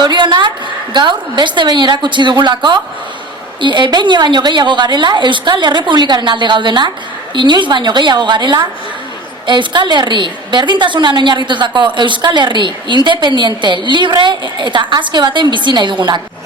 Zorionak gaur beste behin erakutsi dugulako, behin baino gehiago garela, Euskal Errepublikaren alde gaudenak, inoiz baino gehiago garela, Euskal Herri, berdintasunean oinarritutako Euskal Herri, independiente, libre eta aske baten bizi nahi dugunak.